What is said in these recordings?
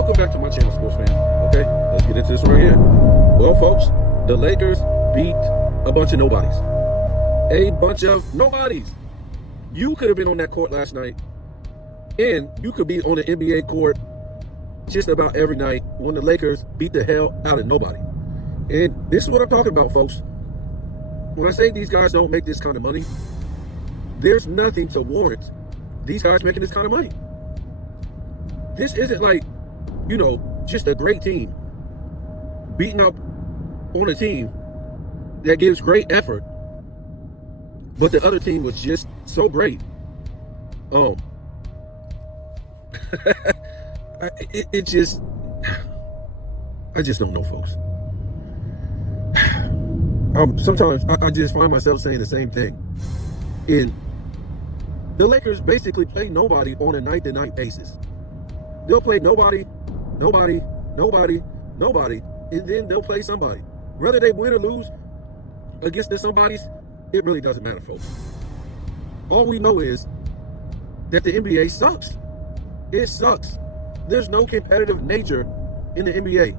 welcome back to my channel, sports fans. Okay, let's get into this right here. Well, folks, the Lakers beat a bunch of nobodies. A bunch of nobodies. You could have been on that court last night, and you could be on the NBA court just about every night when the Lakers beat the hell out of nobody. And this is what I'm talking about, folks. When I say these guys don't make this kind of money, there's nothing to warrant these guys making this kind of money. This isn't like, just a great team beating up on a team that gives great effort, but the other team was just so great. I just don't know, folks. Sometimes I just find myself saying the same thing. And the Lakers basically play nobody on a night-to-night basis. They'll play nobody, and then they'll play somebody. Whether they win or lose against the somebodies, it really doesn't matter, folks. All we know is that the NBA sucks. It sucks. There's no competitive nature in the NBA.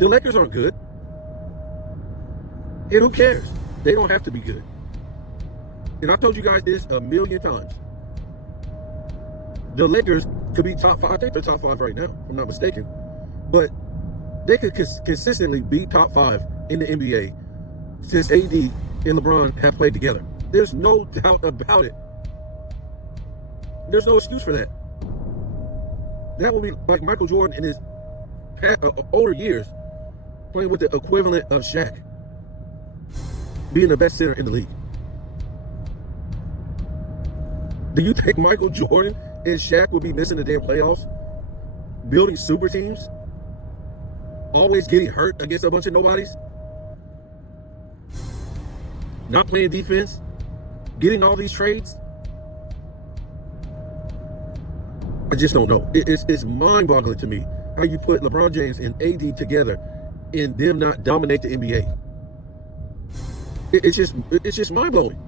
The Lakers aren't good. And who cares? They don't have to be good. And I've told you guys this a million times. The Lakers could be top 5. I think they're top 5 right now, if I'm not mistaken. But they could consistently be top 5 in the NBA since AD and LeBron have played together. There's no doubt about it. There's no excuse for that. That would be like Michael Jordan in his older years playing with the equivalent of Shaq being the best center in the league. Do you think Michael Jordan and Shaq would be missing the damn playoffs? Building super teams? Always getting hurt against a bunch of nobodies? Not playing defense? Getting all these trades? I just don't know. It's mind-boggling to me how you put LeBron James and AD together and them not dominate the NBA. It's just mind-blowing.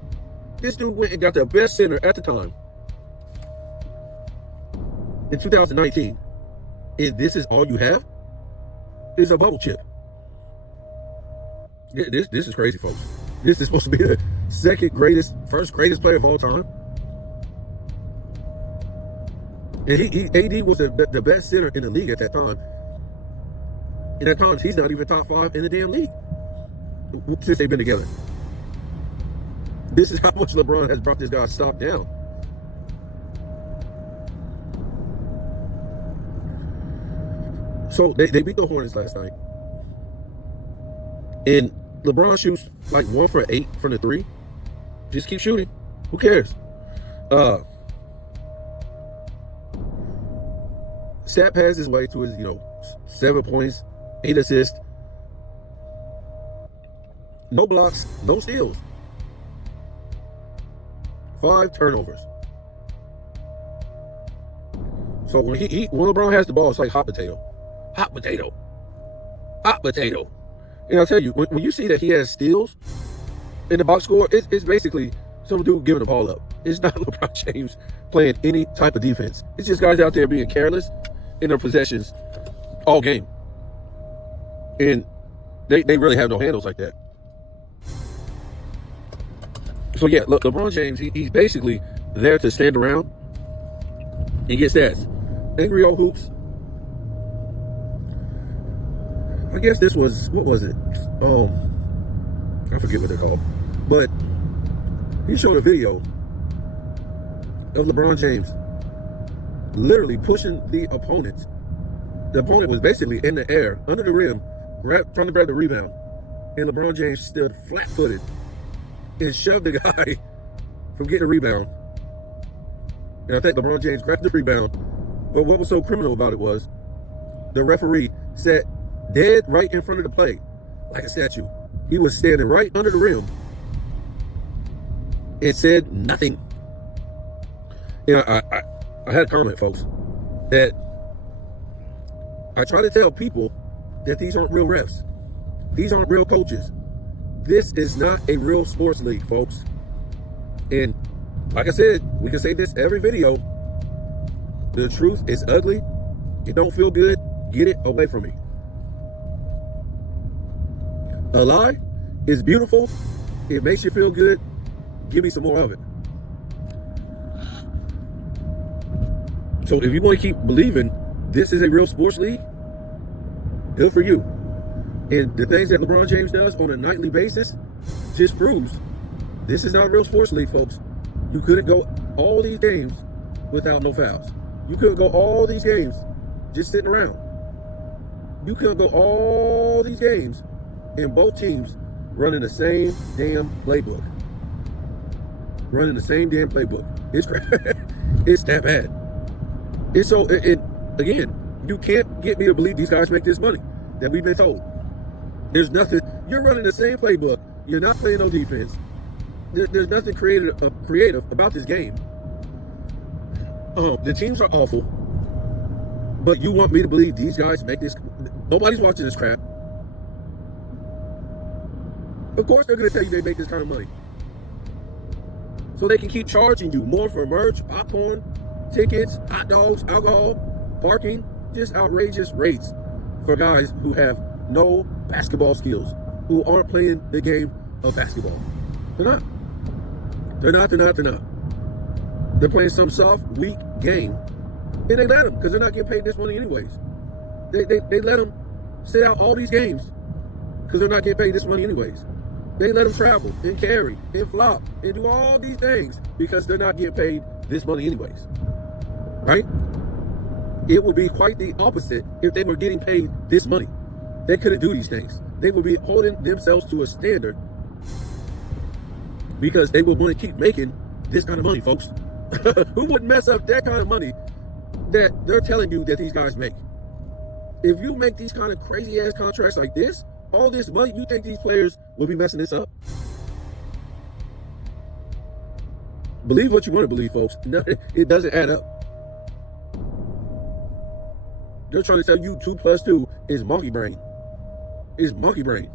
This dude went and got the best center at the time in 2019, and this is all you have? It's a bubble chip. This is crazy, folks. This is supposed to be the first greatest player of all time. And AD was the best center in the league at that time. And at times, he's not even top 5 in the damn league since they've been together. This is how much LeBron has brought this guy's stock down. So they beat the Hornets last night. And LeBron shoots like 1 for 8 from the 3. Just keep shooting. Who cares? Stat has his way to his, 7 points, 8 assists. No blocks, no steals. 5 turnovers. So when LeBron has the ball, it's like hot potato. Hot potato. Hot potato. And I'll tell you, when you see that he has steals in the box score, it's basically some dude giving the ball up. It's not LeBron James playing any type of defense. It's just guys out there being careless in their possessions all game. And they really have no handles like that. So yeah, look, LeBron James, he's basically there to stand around and get stats. Angry old hoops. I guess this was, what was it? I forget what they're called. But he showed a video of LeBron James literally pushing the opponent. The opponent was basically in the air, under the rim, trying to grab the rebound. And LeBron James stood flat-footed and shoved the guy from getting a rebound. And I think LeBron James grabbed the rebound. But what was so criminal about it was the referee sat dead right in front of the play, like a statue. He was standing right under the rim. It said nothing. I had a comment, folks, that I try to tell people that these aren't real refs. These aren't real coaches. This is not a real sports league, folks. And like I said, we can say this every video. The truth is ugly. It don't feel good. Get it away from me. A lie is beautiful. It makes you feel good. Give me some more of it. So if you want to keep believing this is a real sports league, good for you. And the things that LeBron James does on a nightly basis just proves this is not a real sports league, folks. You couldn't go all these games without no fouls. You couldn't go all these games just sitting around. You couldn't go all these games and both teams running the same damn playbook. Running the same damn playbook. It's it's that bad. It's so, again, you can't get me to believe these guys make this money that we've been told. There's nothing, you're running the same playbook. You're not playing no defense. There's nothing creative about this game. The teams are awful, but you want me to believe these guys make this? Nobody's watching this crap. Of course they're going to tell you they make this kind of money. So they can keep charging you more for merch, popcorn, tickets, hot dogs, alcohol, parking, just outrageous rates for guys who have no basketball skills, who aren't playing the game of basketball. They're not. They're not. They're playing some soft, weak game, and they let them because they're not getting paid this money anyways. They let them sit out all these games because they're not getting paid this money anyways. They let them travel and carry and flop and do all these things because they're not getting paid this money anyways. Right? It would be quite the opposite if they were getting paid this money. They couldn't do these things. They would be holding themselves to a standard because they would want to keep making this kind of money, folks. Who would mess up that kind of money that they're telling you that these guys make? If you make these kind of crazy ass contracts like this, all this money, you think these players will be messing this up? Believe what you want to believe, folks. No, it doesn't add up. They're trying to tell you 2 + 2 is monkey brain. It's monkey brain.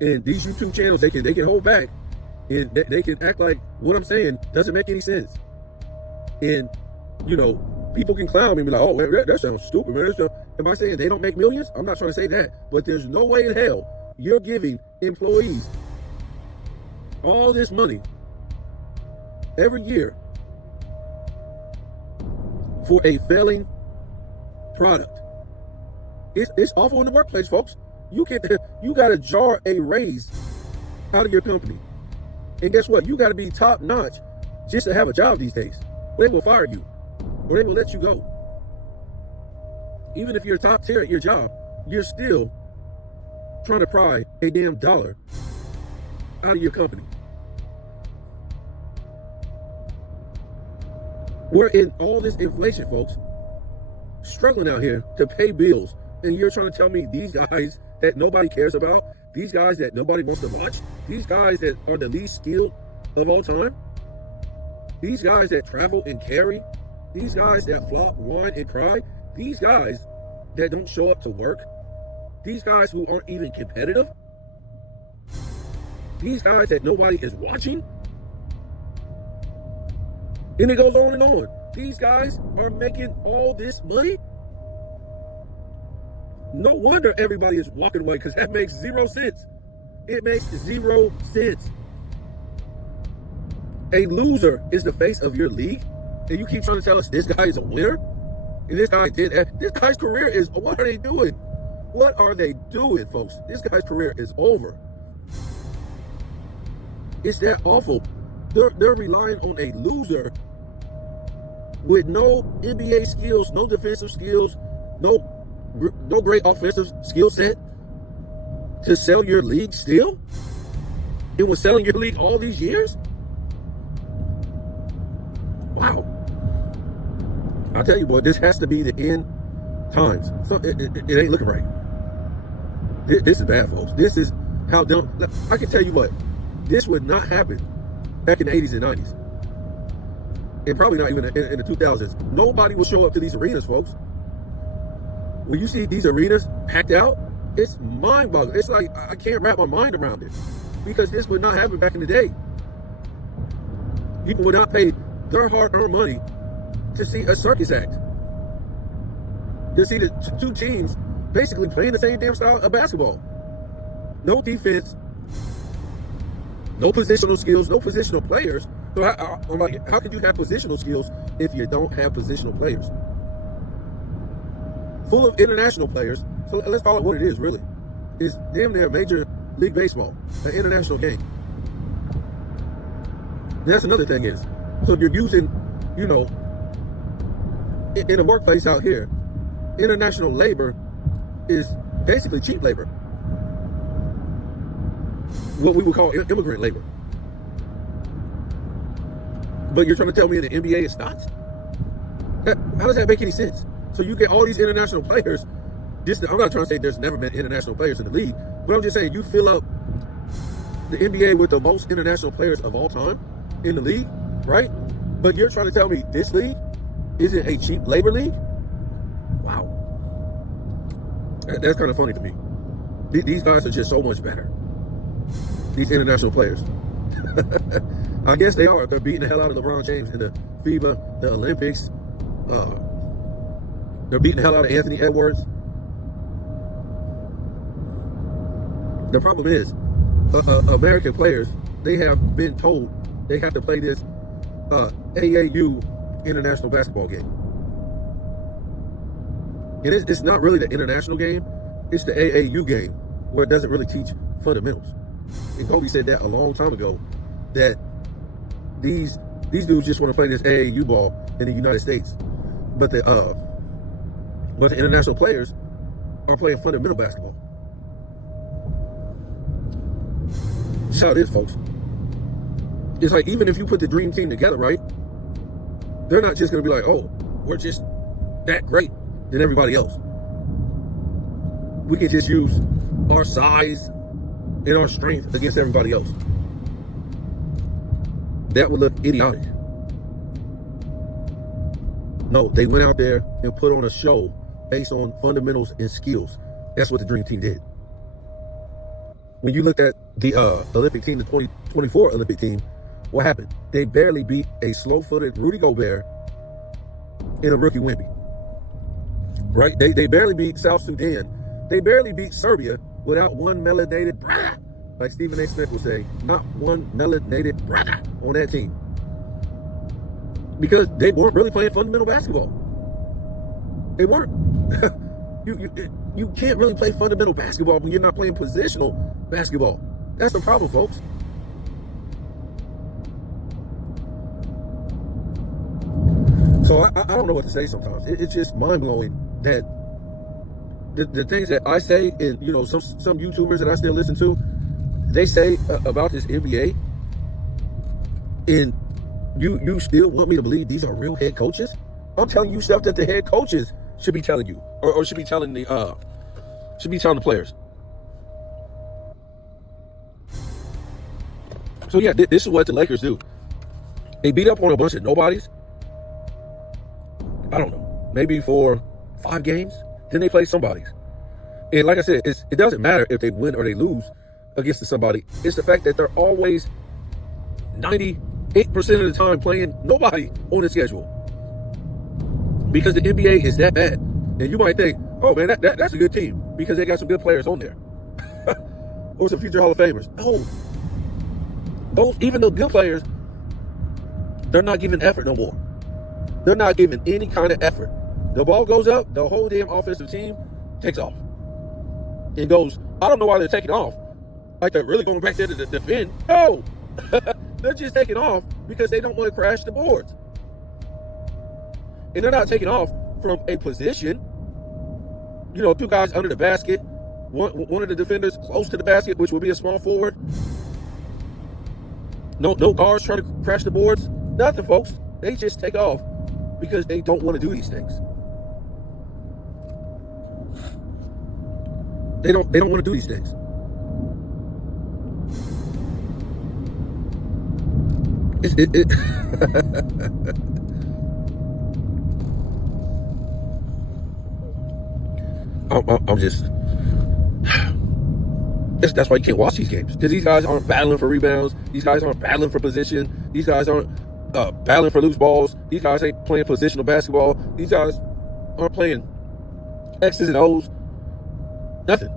And these YouTube channels, they can hold back, and they can act like what I'm saying doesn't make any sense. And you know, people can clown me and be like, "Oh, man, that sounds stupid, man." Am I saying they don't make millions? I'm not trying to say that, but there's no way in hell you're giving employees all this money every year for a failing product. It's awful in the workplace, folks. You got to jar a raise out of your company, and guess what? You got to be top notch just to have a job these days. They will fire you, or they will let you go. Even if you're top tier at your job, you're still trying to pry a damn dollar out of your company. We're in all this inflation, folks, struggling out here to pay bills. And you're trying to tell me these guys that nobody cares about, these guys that nobody wants to watch, these guys that are the least skilled of all time, these guys that travel and carry, these guys that flop, whine, and cry, these guys that don't show up to work, these guys who aren't even competitive, these guys that nobody is watching, and it goes on and on. These guys are making all this money. No wonder everybody is walking away, because that makes 0 sense. It makes 0 sense. A loser is the face of your league, and you keep trying to tell us this guy is a winner? And this guy did that. This guy's career is, what are they doing? What are they doing, folks? This guy's career is over. It's that awful. They're relying on a loser with no NBA skills, no defensive skills, no great offensive skill set to sell your league still? It was selling your league all these years? Wow. I'll tell you, boy, this has to be the end times. So it ain't looking right. This is bad, folks. This is how dumb. I can tell you what, this would not happen back in the 80s and 90s. And probably not even in the 2000s. Nobody will show up to these arenas, folks. When you see these arenas packed out, it's mind-boggling. It's like I can't wrap my mind around it, because this would not happen back in the day. People would not pay their hard-earned money to see a circus act. To see the two teams basically playing the same damn style of basketball. No defense, no positional skills, no positional players. So I'm like, how could you have positional skills if you don't have positional players? Full of international players. So let's call it what it is, really. It's damn near Major League Baseball, an international game. That's another thing is, so if you're using, you know, in a workplace out here, international labor is basically cheap labor. What we would call immigrant labor. But you're trying to tell me the NBA is not? How does that make any sense? So you get all these international players. I'm not trying to say there's never been international players in the league, but I'm just saying you fill up the NBA with the most international players of all time in the league, right? But you're trying to tell me this league isn't a cheap labor league? Wow. That's kind of funny to me. These guys are just so much better. These international players. I guess they are. They're beating the hell out of LeBron James in the FIBA, the Olympics. They're beating the hell out of Anthony Edwards. The problem is, American players, they have been told they have to play this AAU international basketball game. And it's not really the international game, it's the AAU game, where it doesn't really teach fundamentals. And Kobe said that a long time ago, that these dudes just want to play this AAU ball in the United States. But the international players are playing fundamental basketball. That's how it is, folks. It's like, even if you put the dream team together, right? They're not just going to be like, oh, we're just that great than everybody else. We can just use our size and our strength against everybody else. That would look idiotic. No, they went out there and put on a show based on fundamentals and skills. That's what the Dream Team did. When you looked at the Olympic team, the 2024 Olympic team, what happened? They barely beat a slow-footed Rudy Gobert and a rookie Wemby. Right? They barely beat South Sudan. They barely beat Serbia without one melanated brother. Like Stephen A. Smith would say, not one melanated brother on that team. Because they weren't really playing fundamental basketball. They weren't. You can't really play fundamental basketball when you're not playing positional basketball. That's the problem, folks. So I don't know what to say sometimes. It's just mind-blowing that the things that I say, and you know, some YouTubers that I still listen to, they say about this NBA, and you still want me to believe these are real head coaches? I'm telling you stuff that the head coaches should be telling you, or should be telling the players. So yeah, this is what the Lakers do. They beat up on a bunch of nobodies. I don't know, maybe for 5 games. Then they play somebodies. And like I said, it doesn't matter if they win or they lose against somebody. It's the fact that they're always 98% of the time playing nobody on the schedule. Because the NBA is that bad. And you might think, oh man, that's a good team because they got some good players on there. Or some future Hall of Famers. No. Even the good players, they're not giving effort no more. They're not giving any kind of effort. The ball goes up, the whole damn offensive team takes off. It goes, I don't know why they're taking off. Like they're really going back there to defend. No! They're just taking off because they don't want to crash the boards. And they're not taking off from a position. You know, 2 guys under the basket. One of the defenders close to the basket, which would be a small forward. No guards trying to crash the boards. Nothing, folks. They just take off because they don't want to do these things. They don't want to do these things. I'm just. That's why you can't watch these games, because these guys aren't battling for rebounds. These guys aren't battling for position. These guys aren't battling for loose balls. These guys ain't playing positional basketball. These guys aren't playing X's and O's. Nothing.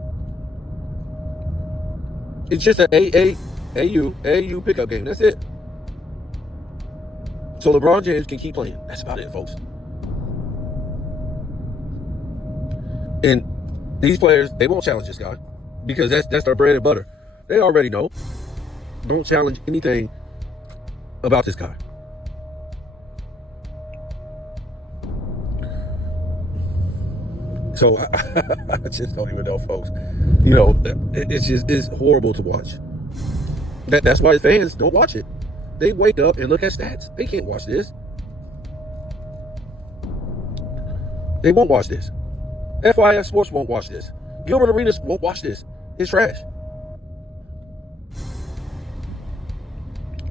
It's just an AU pickup game. That's it. So LeBron James can keep playing. That's about it, folks. And these players, they won't challenge this guy because that's their bread and butter. They already know. Don't challenge anything about this guy. So I just don't even know, folks. You know, it's horrible to watch. That's why fans don't watch it. They wake up and look at stats. They can't watch this. They won't watch this. FYS Sports won't watch this. Gilbert Arenas won't watch this. It's trash.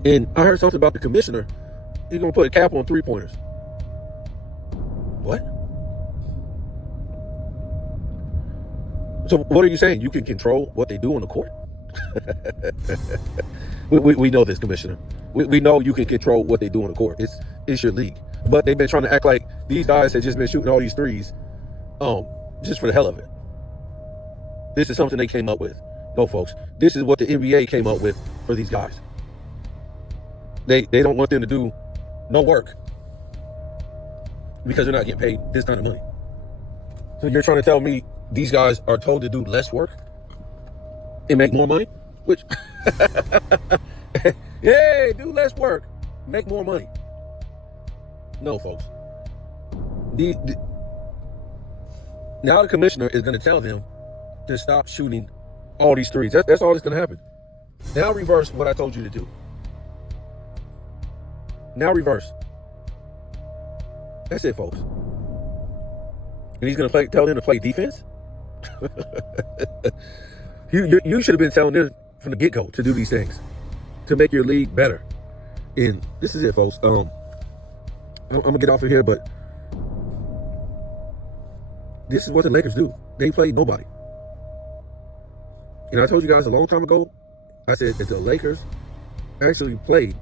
And I heard something about the commissioner. He's going to put a cap on 3-pointers. What? So what are you saying? You can control what they do on the court? we know this, Commissioner. We know you can control what they do on the court. It's your league. But they've been trying to act like these guys have just been shooting all these threes just for the hell of it. This is something they came up with. No, folks. This is what the NBA came up with for these guys. They don't want them to do no work because they're not getting paid this kind of money. So you're trying to tell me these guys are told to do less work and make more money? Which, hey, do less work, make more money. No, folks. Now the commissioner is going to tell them to stop shooting all these threes. That's all that's going to happen. Now reverse what I told you to do. Now reverse. That's it, folks. And he's going to tell them to play defense? You should have been telling them from the get-go to do these things to make your league better. And this is it, folks. I'm gonna get off of here, but this is what the Lakers do. They play nobody. And I told you guys a long time ago, I said if the Lakers actually played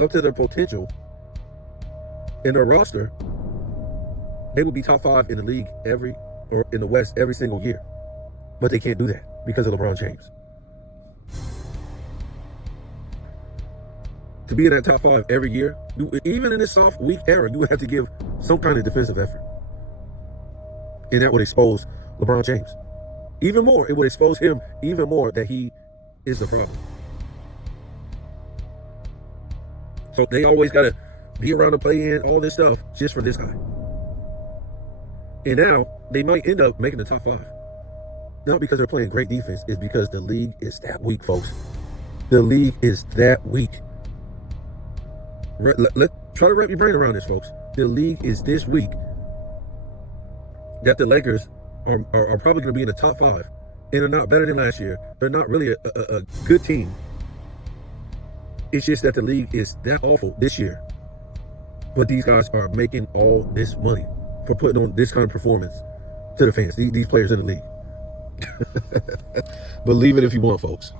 up to their potential in their roster, they would be top 5 in the league or in the West every single year. But they can't do that because of LeBron James. To be in that top 5 every year, even in this soft, weak era, you would have to give some kind of defensive effort. And that would expose LeBron James. Even more, it would expose him even more that he is the problem. So they always got to be around the play-in, all this stuff, just for this guy. And now, they might end up making the top 5. Not because they're playing great defense, it's because the league is that weak, folks. The league is that weak. Try to wrap your brain around this, folks. The league is this weak that the Lakers are probably going to be in the top 5. And they're not better than last year. They're not really a good team. It's just that the league is that awful this year. But these guys are making all this money for putting on this kind of performance to the fans, these players in the league. Believe it if you want, folks.